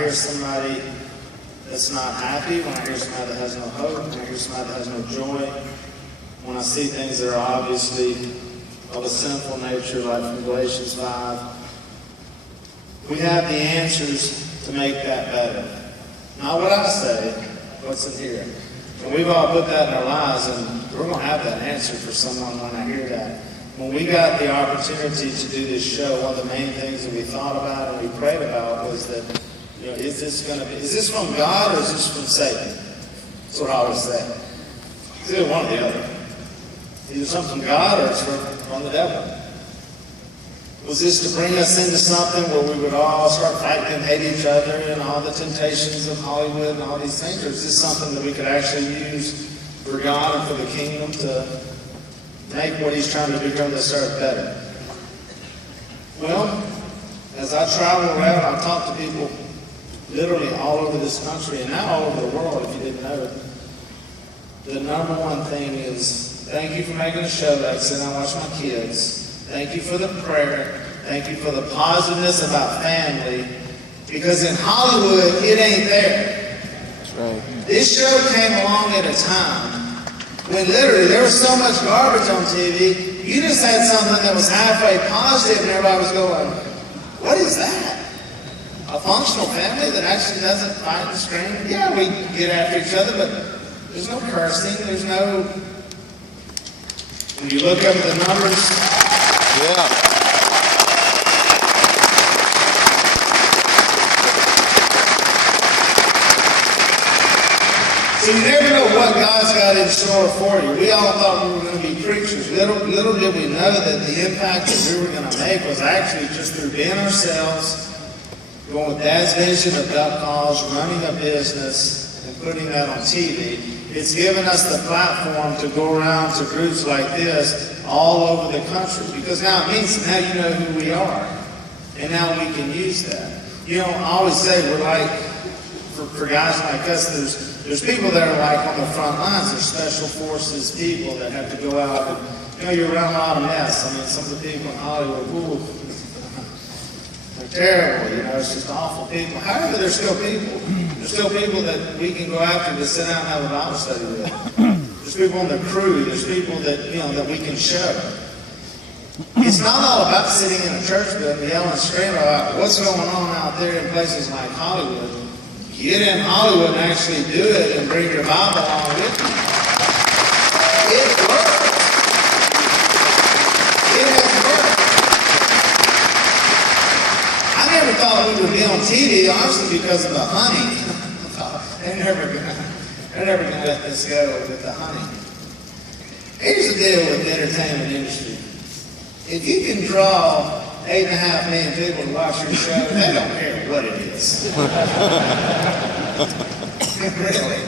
hear somebody that's not happy, when I hear somebody that has no hope, when I hear somebody that has no joy, when I see things that are obviously of a sinful nature, like from Galatians 5, we have the answers to make that better. Not what I say, what's in here. And we've all put that in our lives, and we're going to have that answer for someone when I hear that. When we got the opportunity to do this show, one of the main things that we thought about and we prayed about was that, is this from God or is this from Satan? That's what I always say. It's either one or the other. Either something from God or it's from the devil. Was this to bring us into something where we would all start fighting and hate each other and all the temptations of Hollywood and all these things? Or is this something that we could actually use for God and for the kingdom to make what He's trying to do here on this earth better? Well, as I travel around, I talk to people literally all over this country and now all over the world, if you didn't know it. The number one thing is, thank you for making a show that I can sit down and watch my kids. Thank you for the prayer. Thank you for the positiveness about family. Because in Hollywood, it ain't there. That's right. This show came along at a time when literally there was so much garbage on TV, you just had something that was halfway positive and everybody was going, what is that? A functional family that actually doesn't fight and scream? Yeah, we get after each other, but there's no cursing, there's no... When you look up at the numbers... Yeah. So you never know what God's got in store for you. We all thought we were going to be preachers. Little did we know that the impact that we were going to make was actually just through being ourselves, going with Dad's vision of duck calls, running a business, and putting that on TV. It's given us the platform to go around to groups like this all over the country. Because now it means now you know who we are. And now we can use that. I always say we're like, for guys like us, there's people that are like on the front lines. There's special forces people that have to go out and, you're around a lot of mess. I mean, some of the people in Hollywood, they're terrible, it's just awful people. However, there's still people. There's still people that we can go after to sit down and have a Bible study with. There's people on the crew. There's people that, that we can show. It's not all about sitting in a church building yelling and screaming about what's going on out there in places like Hollywood. Get in Hollywood and actually do it and bring your Bible along with you. It works. It has worked. I never thought we would be on TV, honestly, because of the honey. They're never gonna let this go with the honey. Here's the deal with the entertainment industry. If you can draw 8.5 million people to watch your show, they don't care what it is. Really.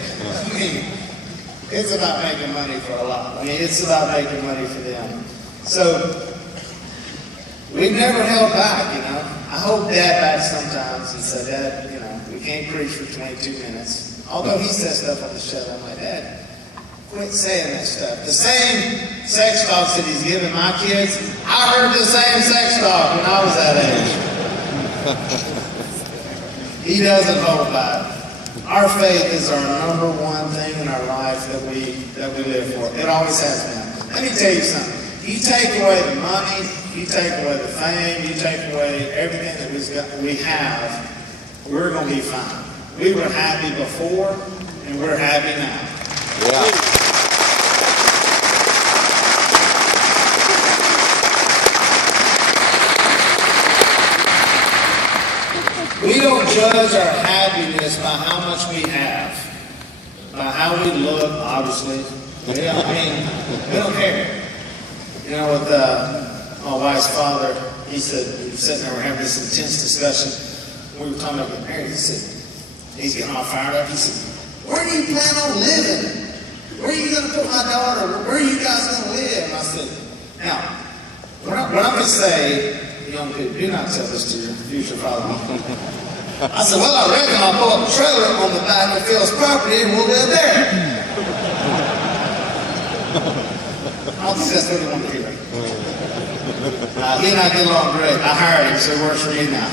It's about making money for a lot. It's about making money for them. So, we've never held back, I hope Dad back sometimes and said, Dad, we can't preach for 22 minutes. Although he says stuff on the show, I'm like, Dad, quit saying that stuff. The same sex talks that he's giving my kids, I heard the same sex talk when I was that age. He doesn't hold back. Our faith is our number one thing in our life that we live for. It always has been. Let me tell you something. You take away the money, you take away the fame, you take away everything that we have, we're going to be fine. We were happy before, and we're happy now. Yeah. We don't judge our happiness by how much we have, by how we look, obviously. We don't care. With my wife's father, he said, we were sitting there, we were having this intense discussion. We were talking about getting married. He said, he's getting all fired up. He said, where do you plan on living? Where are you going to put my daughter? Where are you guys going to live? And I said, now, what I'm going to say, young people, do not tell this to your future father-in-law. I said, well, I reckon I'll pull up a trailer on the back of Phil's property and we'll live there. I don't think that's what he wanted to hear. He and I get along great. I hired him, so it works for me now.